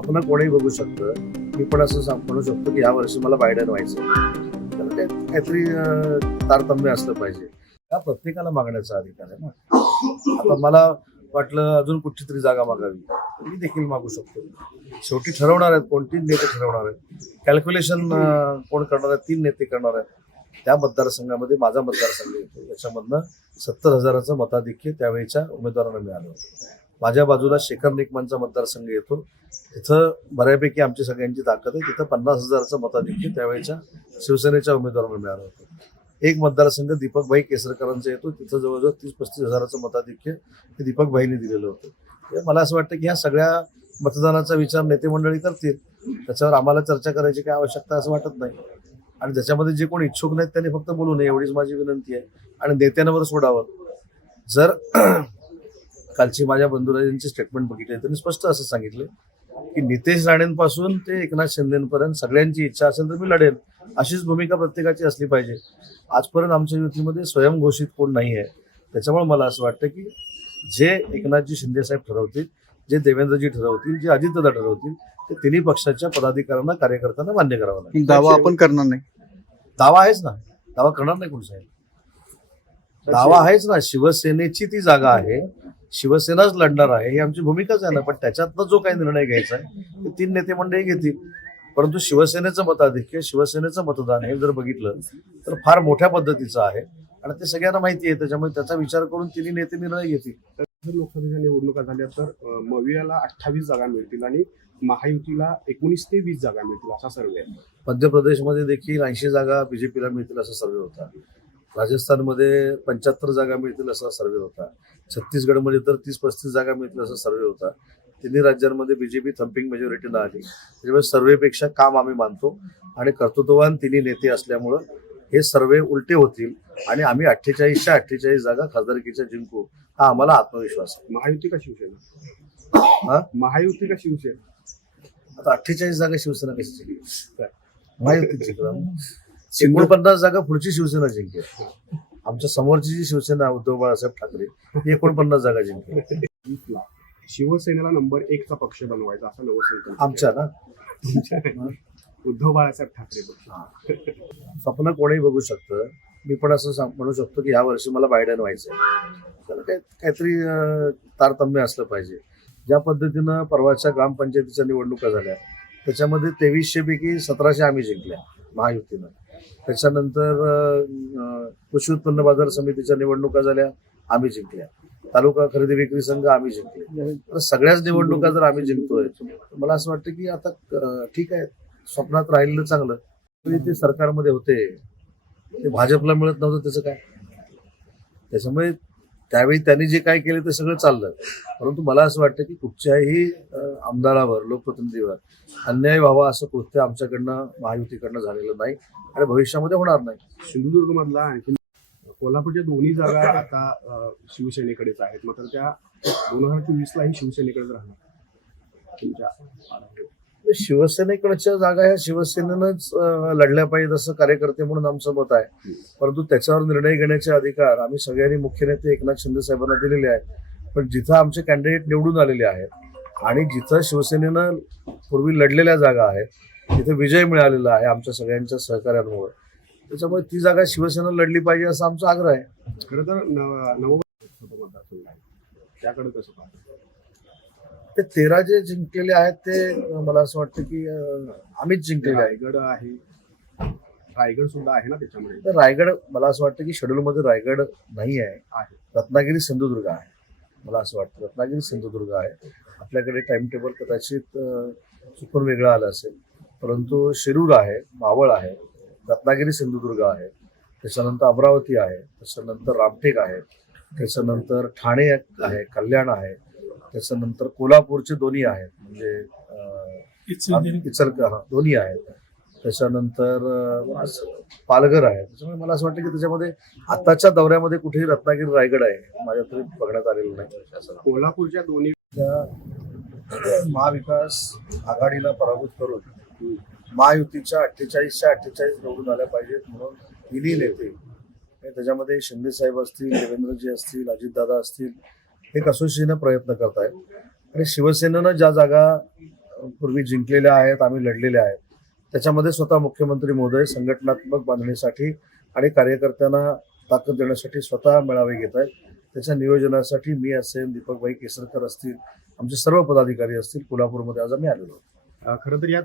स्वप्न कोणीही बघू शकतं. मी पण असं म्हणू शकतो की या वर्षी मला बायडन व्हायचं तर ते काहीतरी तारतम्य असलं पाहिजे. या प्रत्येकाला मागण्याचा अधिकार आहे ना. आता मला वाटलं अजून कुठची तरी जागा मागावी. मी देखील मागू शकतो. शेवटी ठरवणार आहेत कोण? तीन नेते ठरवणार आहेत. कॅल्क्युलेशन कोण करणार आहेत? तीन नेते करणार आहेत. त्या मतदारसंघामध्ये माझा मतदारसंघ येतो. याच्यामधनं सत्तर हजाराचं मताधिक्य त्यावेळेच्या उमेदवारांना मिळालं होतं. माझ्या बाजूला शेखर निकमांचा मतदारसंघ येतो. तिथं बऱ्यापैकी आमची सगळ्यांची ताकद आहे. तिथं पन्नास हजाराचं मताधिक्य त्यावेळेच्या शिवसेनेच्या उमेदवारांना मिळालं होतं. एक मतदारसंघ दीपकभाई केसरकरांचा येतो. तिथं जवळजवळ तीस पस्तीस हजाराचं मताधिक्य हे दीपकभाईने दिलेलं होतं. मला असं वाटतं की ह्या सगळ्या मतदानाचा विचार नेते मंडळी करतील. त्याच्यावर आम्हाला चर्चा करायची काय आवश्यकता असं वाटत नाही. आणि ज्याच्यामध्ये जे कोण इच्छुक नाहीत त्यांनी फक्त बोलू नये एवढीच माझी विनंती आहे. आणि नेत्यांवर सोडावं. जर कालची माझ्या बंधुराजांची स्टेटमेंट बघितली त्यांनी स्पष्ट असं सांगितलं की नितेश राणेंपासून ते एकनाथ शिंदेपर्यंत सगळ्यांची इच्छा असेल तर मी लढेन अशीच भूमिका प्रत्येकाची असली पाहिजे. आजपर्यंत आमच्या युतीमध्ये स्वयंघोषित कोण नाही आहे. त्याच्यामुळे मला असं वाटतं की जे एकनाथजी शिंदे साहेब ठरवतील जे देवेंद्रजी ठरवतील जे अजितदादा ठरवतील ते तिन्ही पक्षाच्या पदाधिकाऱ्यांना कार्यकर्त्यांना मान्य करावं लागेल. दावा आपण करणार नाही. दावा आहेच ना. दावा करणार नाही कोण साहेब? दावा आहेच ना. शिवसेनेची ती जागा आहे. शिवसेनाच लढणार आहे ही आमची भूमिकाच आहे ना पण त्याच्यातनं जो काही निर्णय घ्यायचा आहे ते तीन नेते मंडळी घेतील. परंतु शिवसेनेचं मताधिक्य शिवसेनेचं मतदान हे जर बघितलं तर फार मोठ्या पद्धतीचं आहे आणि ते सगळ्यांना माहिती आहे त्याच्यामुळे त्याचा विचार करून तिन्ही नेते निर्णय घेतील. जर लोकसभेच्या निवडणुका झाल्या तर मवियाला अठ्ठावीस जागा मिळतील आणि महायुतीला एकोणीस ते वीस जागा मिळतील असा सर्वे आहे. मध्य प्रदेशमध्ये देखील ऐंशी जागा बीजेपीला मिळतील असा सर्वे होता. राजस्थानमध्ये पंच्याहत्तर जागा मिळतील असा सर्वे होता. छत्तीसगडमध्ये तर तीस पस्तीस जागा मिळतील असा सर्वे होता. तिन्ही राज्यांमध्ये बीजेपी थम्पिंग मेजॉरिटीला आली. त्याच्यामुळे सर्वेपेक्षा काम आम्ही मानतो आणि कर्तृत्ववान तिन्ही नेते असल्यामुळं हे सर्वे उलटे होतील आणि आम्ही अठ्ठेचाळीसच्या अठ्ठेचाळीस जागा खासदारकीच्या जिंकू हा आम्हाला आत्मविश्वास आहे. महायुती का शिवसेना? हा? महायुती का शिवसेना? आता अठ्ठेचाळीस जागा शिवसेना कशी जिंकली? माहिती जिंकणार एकोणपन्नास जागा पुढची शिवसेना जिंकेल. आमच्या समोरची जी शिवसेना उद्धव बाळासाहेब ठाकरे एकोणपन्नास जागा जिंकेल. शिवसेनेला नंबर एकचा पक्ष बनवायचा असं नवसंकल्प आमच्या ना? उद्धव बाळासाहेब ठाकरे स्वप्न कोणीही बघू शकतं. मी पण असं म्हणू शकतो की या वर्षी मला बायडन व्हायचंय. तर काय काहीतरी तारतम्य असलं पाहिजे. ज्या पद्धतीनं परवाच्या ग्रामपंचायतीच्या निवडणुका झाल्या त्याच्यामध्ये तेवीसशे पैकी सतराशे आम्ही जिंकल्या महायुतीनं. त्याच्यानंतर कृषी उत्पन्न बाजार समितीच्या निवडणुका झाल्या आम्ही जिंकल्या. तालुका खरेदी विक्री संघ आम्ही जिंकले. तर सगळ्याच निवडणुका जर आम्ही जिंकतोय मला असं वाटतं की आता ठीक आहे स्वप्नात राहिलेलं चांगलं. ते सरकारमध्ये होते. ते भाजपला मिळत नव्हतं त्याचं काय? त्याच्यामुळे त्यावेळी त्यांनी जे काय केलं ते सगळं चाललं. परंतु मला असं वाटतं की कुठच्याही आमदारावर लोकप्रतिनिधीवर अन्याय व्हावा असं कृत्य आमच्याकडनं महायुतीकडनं झालेलं नाही आणि भविष्यामध्ये होणार नाही. सिंधुदुर्ग मधला आणखी कोल्हापूरच्या दोन्ही जागा आता शिवसेनेकडेच आहेत. मात्र त्या दोन हजार चोवीसलाही शिवसेनेकडेच राहणार. तुमच्या शिवसेनेकडच्या जागा ह्या शिवसेनेनंच लढल्या पाहिजेत असं कार्यकर्ते म्हणून आमचं मत आहे. परंतु त्याच्यावर निर्णय घेण्याचे अधिकार आम्ही सगळ्यांनी मुख्य नेते एकनाथ शिंदे साहेबांना दिलेले आहेत. पण जिथं आमचे कॅन्डिडेट निवडून आलेले आहेत आणि जिथं शिवसेनेनं पूर्वी लढलेल्या जागा आहेत तिथे विजय मिळालेला आहे आमच्या सगळ्यांच्या सहकार्यांमुळे त्याच्यामुळे ती जागा शिवसेना लढली पाहिजे असा आमचा आग्रह आहे. खरं तर नव आहे. त्याकडे कसं पाहतो? ते तेरा जे जिंकलेले आहेत ते मला असं वाटतं की आम्हीच जिंकलेले आहे रायगड आहे. रायगड सुद्धा आहे ना त्याच्यामध्ये तर रायगड मला असं वाटतं की शेड्यूलमध्ये रायगड नाही आहे. रत्नागिरी सिंधुदुर्ग आहे. मला असं वाटतं. रत्नागिरी सिंधुदुर्ग आहे. आपल्याकडे टाइम टेबल कदाचित चुकून वेगळं आलं असेल. परंतु शिरूर आहे मावळ आहे रत्नागिरी सिंधुदुर्ग आहे त्याच्यानंतर अमरावती आहे त्याच्यानंतर रामटेक आहे त्याच्यानंतर ठाणे आहे कल्याण आहे त्याच्यानंतर कोल्हापूरचे दोन्ही आहेत म्हणजे अं, इचल हा, दोन्ही आहेत. त्याच्यानंतर पालघर आहे. त्याच्यामुळे मला असं वाटतं की त्याच्यामध्ये आताच्या दौऱ्यामध्ये कुठेही रत्नागिरी रायगड आहे. माझ्या तरी बघण्यात आलेलं नाही. कोल्हापूरच्या दोन्ही महाविकास आघाडीला पराभूत करून महायुतीच्या अठ्ठेचाळीसच्या अठ्ठेचाळीस निवडून आल्या पाहिजेत म्हणून तिन्ही नेते. त्याच्यामध्ये शिंदे साहेब असतील देवेंद्रजी असतील अजितदादा असतील हे कसोशीनं प्रयत्न करत आहेत आणि शिवसेनेनं ज्या जागा पूर्वी जिंकलेल्या आहेत आम्ही लढलेल्या आहेत त्याच्यामध्ये स्वतः मुख्यमंत्री महोदय संघटनात्मक बांधणीसाठी आणि कार्यकर्त्यांना ताकद देण्यासाठी स्वतः मेळावे घेत आहेत त्याच्या नियोजनासाठी मी असेल दीपकभाई केसरकर असतील आमचे सर्व पदाधिकारी असतील कोल्हापूरमध्ये आज आम्ही आलेलो आहोत. खरं तर या